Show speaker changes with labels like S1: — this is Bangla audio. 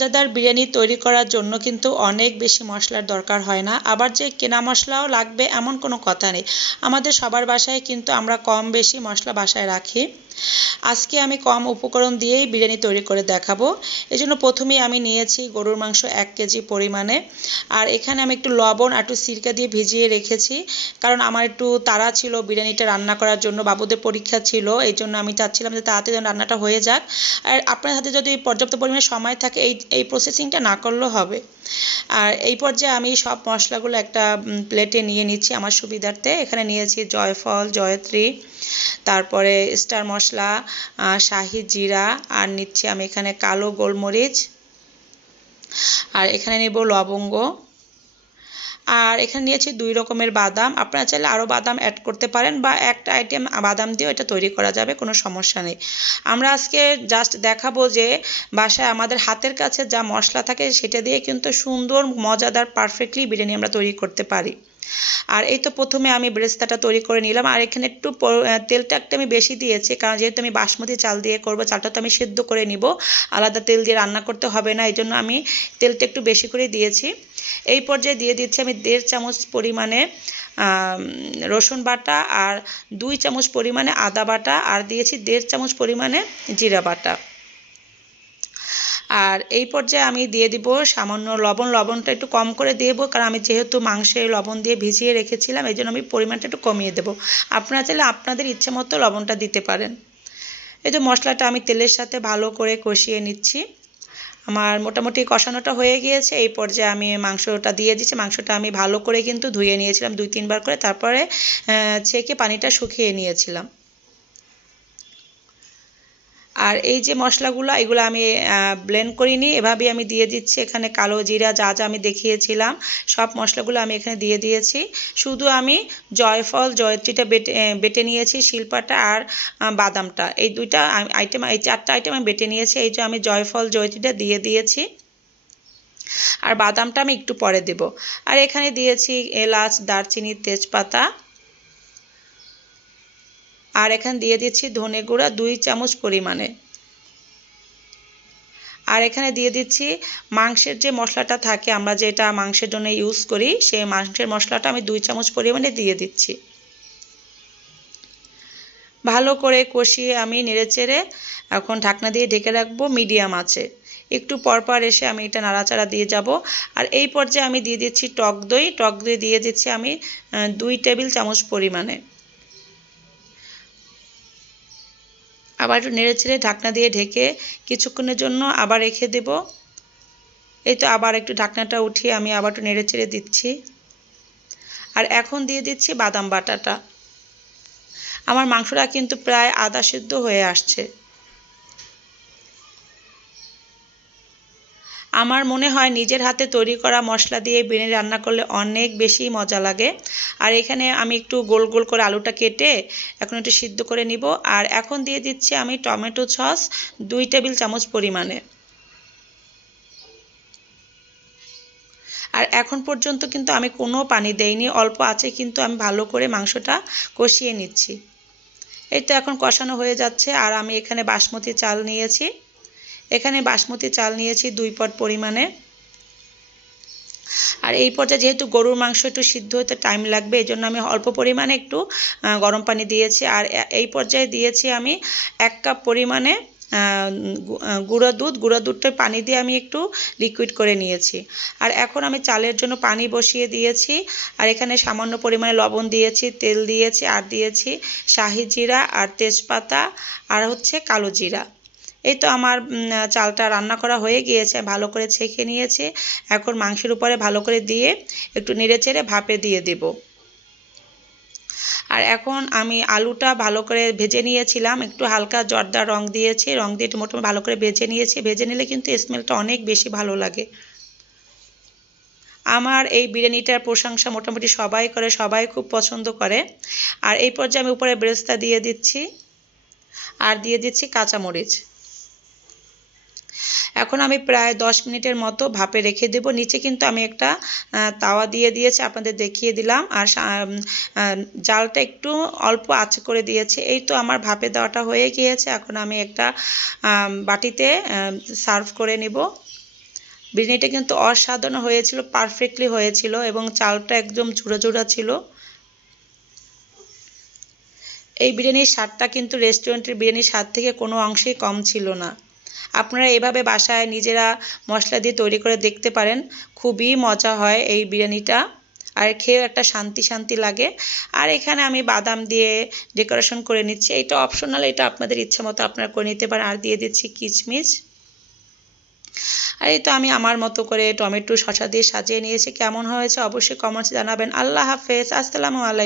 S1: মজাদার বিরিয়ানি তৈরি করার জন্য কিন্তু অনেক বেশি মশলার দরকার হয় না। আবার যে কেনা মশলাও লাগবে এমন কোনো কথা নেই। আমাদের সবার বাসায় কিন্তু আমরা কম বেশি মশলা বাসায় রাখি। আজকে আমি কম উপকরণ দিয়েই বিরিয়ানি তৈরি করে দেখাবো। এই জন্য প্রথমেই আমি নিয়েছি গরুর মাংস এক কেজি পরিমাণে। আর এখানে আমি একটু লবণ আর একটু সিরকা দিয়ে ভিজিয়ে রেখেছি। কারণ আমার একটু তাড়া ছিল বিরিয়ানিটা রান্না করার জন্য, বাবুদের পরীক্ষা ছিল এই জন্য আমি চাচ্ছিলাম যে তাড়াতাড়ি রান্নাটা হয়ে যাক। আর আপনার হাতে যদি পর্যাপ্ত পরিমাণে সময় থাকে, এই এই প্রসেসিংটা না করলেও হবে। আর এই পর্যায়ে আমি সব মশলাগুলো একটা প্লেটে নিয়ে নিচ্ছি আমার সুবিধার্থে। এখানে নিয়েছি জয়ফল, জয়ত্রী, তারপরে স্টার মশলা শাহি জিরা, আর নিচ্ছি আমি এখানে কালো গোলমরিচ। আর এখানে নেব লবঙ্গ। আর এখানে নিয়েছি দুই রকমের বাদাম। আপনারা চাইলে আরও বাদাম অ্যাড করতে পারেন বা একটা আইটেম বাদাম দিয়েও এটা তৈরি করা যাবে, কোনো সমস্যা নেই। আমরা আজকে জাস্ট দেখাবো যে বাসায় আমাদের হাতের কাছে যা মশলা থাকে সেটা দিয়ে কিন্তু সুন্দর, মজাদার পারফেক্টলি বিরিয়ানি আমরা তৈরি করতে পারি। আর এই তো প্রথমে আমি ব্রেস্তাটা তৈরি করে নিলাম, আর এখানে একটু তেলটা একটা আমি বেশি দিয়েছি, কারণ যেহেতু আমি বাসমতি চাল দিয়ে করব, চালটা তো আমি সেদ্ধ করে নিব, আলাদা তেল দিয়ে রান্না করতে হবে না এই জন্য আমি তেলটা একটু বেশি করে দিয়েছি। এই পর্যায়ে দিয়ে দিচ্ছি আমি দেড় চামচ পরিমাণে রসুন বাটা আর দুই চামচ পরিমাণে আদা বাটা, আর দিয়েছি দেড় চামচ পরিমাণে জিরা বাটা। আর এই পর্যায়ে আমি দিয়ে দিব সামান্য লবণ। লবণটা একটু কম করে দেবো, কারণ আমি যেহেতু মাংসে লবণ দিয়ে ভিজিয়ে রেখেছিলাম, এই জন্য আমি পরিমাণটা একটু কমিয়ে দেবো। আপনারা চাইলে আপনাদের ইচ্ছে মতো লবণটা দিতে পারেন। এই যে মশলাটা আমি তেলের সাথে ভালো করে কষিয়ে নিচ্ছি। আমার মোটামুটি কষানোটা হয়ে গিয়েছে, এই পর্যায়ে আমি মাংসটা দিয়ে দিচ্ছি। মাংসটা আমি ভালো করে কিন্তু ধুয়ে নিয়েছিলাম দুই তিনবার করে। তারপরে ছেঁকে পানিটা শুকিয়ে নিয়েছিলাম। আর এই যে মশলাগুলো, এগুলো আমি ব্লেন্ড করিনি। এভাবেই আমি দিয়ে দিচ্ছি। এখানে কালো জিরা যা যা আমি দেখিয়েছিলাম, সব মশলাগুলো আমি এখানে দিয়ে দিয়েছি। শুধু আমি জয়ফল, জয়ত্রীটা বেটে বেটে নিয়েছি, শিল্পাটা আর বাদামটা। এই দুইটা আইটেম এই চারটা আইটেম আমি বেটে নিয়েছি। এই যে আমি জয়ফল, জয়ত্রীটা দিয়ে দিয়েছি। আর বাদামটা আমি একটু পরে দেব। আর এখানে দিয়েছি এলাচ, দারচিনি, তেজপাতা। আর এখানে দিয়ে দিচ্ছি ধনে গুঁড়া দুই চামচ পরিমাণে। আর এখানে দিয়ে দিচ্ছি মাংসের যে মশলাটা থাকে, আমরা যেটা মাংসের জন্য ইউজ করি, সেই মাংসের মশলাটা আমি দুই চামচ পরিমাণে দিয়ে দিচ্ছি। ভালো করে কষিয়ে আমি নেড়েচেড়ে এখন ঢাকনা দিয়ে ঢেকে রাখব মিডিয়াম আছে। একটু পরপর এসে আমি এটা নাড়াচাড়া দিয়ে যাব। আর এই পর্যায়ে আমি দিয়ে দিচ্ছি টক দই। টক দই দিয়ে দিচ্ছি আমি দুই টেবিল চামচ পরিমাণে। আবার নেড়ে ছেড়ে ঢাকনা দিয়ে ঢেকে কিছুক্ষণের জন্য আবার রেখে দেব। এই তো আবার একটু ঢাকনাটা উঠিয়ে আমি আবার একটু নেড়ে চেড়ে দিচ্ছি। আর এখন দিয়ে দিচ্ছি বাদাম বাটাটা। আমার মাংসটা কিন্তু প্রায় আদা সিদ্ধ হয়ে আসছে। আমার মনে হয় নিজের হাতে তৈরি করা মশলা দিয়ে বিরিয়ানি রান্না করলে অনেক বেশি মজা লাগে। আর এখানে আমি একটু গোল গোল করে আলুটা কেটে এখন একটু সিদ্ধ করে নিব। আর এখন দিয়ে দিচ্ছি আমি টমেটো সস দুই টেবিল চামচ পরিমাণে। আর এখন পর্যন্ত কিন্তু আমি কোনো পানি দেইনি, অল্প আছে কিন্তু আমি ভালো করে মাংসটা কষিয়ে নিচ্ছি। এই তো এখন কষানো হয়ে যাচ্ছে। আর আমি এখানে বাসমতি চাল নিয়েছি। এখানে বাসমতি চাল নিয়েছি দুই পট পরিমাণে। আর এই পর্যায়ে যেহেতু গরুর মাংস একটু সিদ্ধ হতে টাইম লাগবে এই জন্য আমি অল্প পরিমাণে একটু গরম পানি দিয়েছি। আর এই পর্যায়ে দিয়েছি আমি এক কাপ পরিমাণে গুঁড়ো দুধ। গুঁড়ো দুধটা পানি দিয়ে আমি একটু লিকুইড করে নিয়েছি। আর এখন আমি চালের জন্য পানি বসিয়ে দিয়েছি। আর এখানে সামান্য পরিমাণে লবণ দিয়েছি, তেল দিয়েছি, আর দিয়েছি শাহি জিরা আর তেজপাতা, আর হচ্ছে কালো জিরা। এই তো আমার চালটা রান্না করা হয়ে গিয়েছে, ভালো করে ছেঁকে নিয়েছে। এখন মাংসের উপরে ভালো করে দিয়ে একটু নেড়ে চেড়ে ভাপে দিয়ে দেব। আর এখন আমি আলুটা ভালো করে ভেজে নিয়েছিলাম, একটু হালকা জর্দা রং দিয়েছি, রং দিয়ে মোটামুটি ভালো করে ভেজে নিয়েছি। ভেজে নিলে কিন্তু স্মেলটা অনেক বেশি ভালো লাগে। আমার এই বিরিয়ানিটার প্রশংসা মোটামুটি সবাই করে, সবাই খুব পছন্দ করে। আর এই পর্যায়ে আমি উপরে বেরেস্তা দিয়ে দিচ্ছি। আর দিয়ে দিচ্ছি কাঁচামরিচ। এখন আমি প্রায় দশ মিনিটের মতো ভাপে রেখে দেব। নিচে কিন্তু আমি একটা তাওয়া দিয়ে দিয়েছি, আপনাদের দেখিয়ে দিলাম। আর জালটা একটু অল্প আঁচ করে দিয়েছে। এই তো আমার ভাপে দেওয়াটা হয়ে গিয়েছে। এখন আমি একটা বাটিতে সার্ভ করে নেব। বিরিয়ানিটা কিন্তু অসাধারণ হয়েছিল, পারফেক্টলি হয়েছিল এবং চালটা একদম চূড়া চূড়া ছিল। এই বিরিয়ানির স্বাদটা কিন্তু রেস্টুরেন্টের বিরিয়ানির স্বাদ থেকে কোনো অংশেই কম ছিল না। আপনারা এভাবে বাসায় নিজেরা মশলা দিয়ে তৈরি করে দেখতে পারেন। খুবই মজা হয় এই বিরিয়ানিটা। আর খেয়েও একটা শান্তি শান্তি লাগে। আর এখানে আমি বাদাম দিয়ে ডেকোরেশন করে নিচ্ছি। এটা অপশনাল, এটা আপনাদের ইচ্ছা মতো আপনারা করে নিতে পারেন। আর দিয়ে দিচ্ছি কিচমিচ আর এই তো আমি আমার মতো করে টমেটো শসা দিয়ে সাজিয়ে নিয়েছি। কেমন হয়েছে অবশ্যই কমেন্টসে জানাবেন। আল্লাহ হাফেজ। আসসালামু আলাইকুম।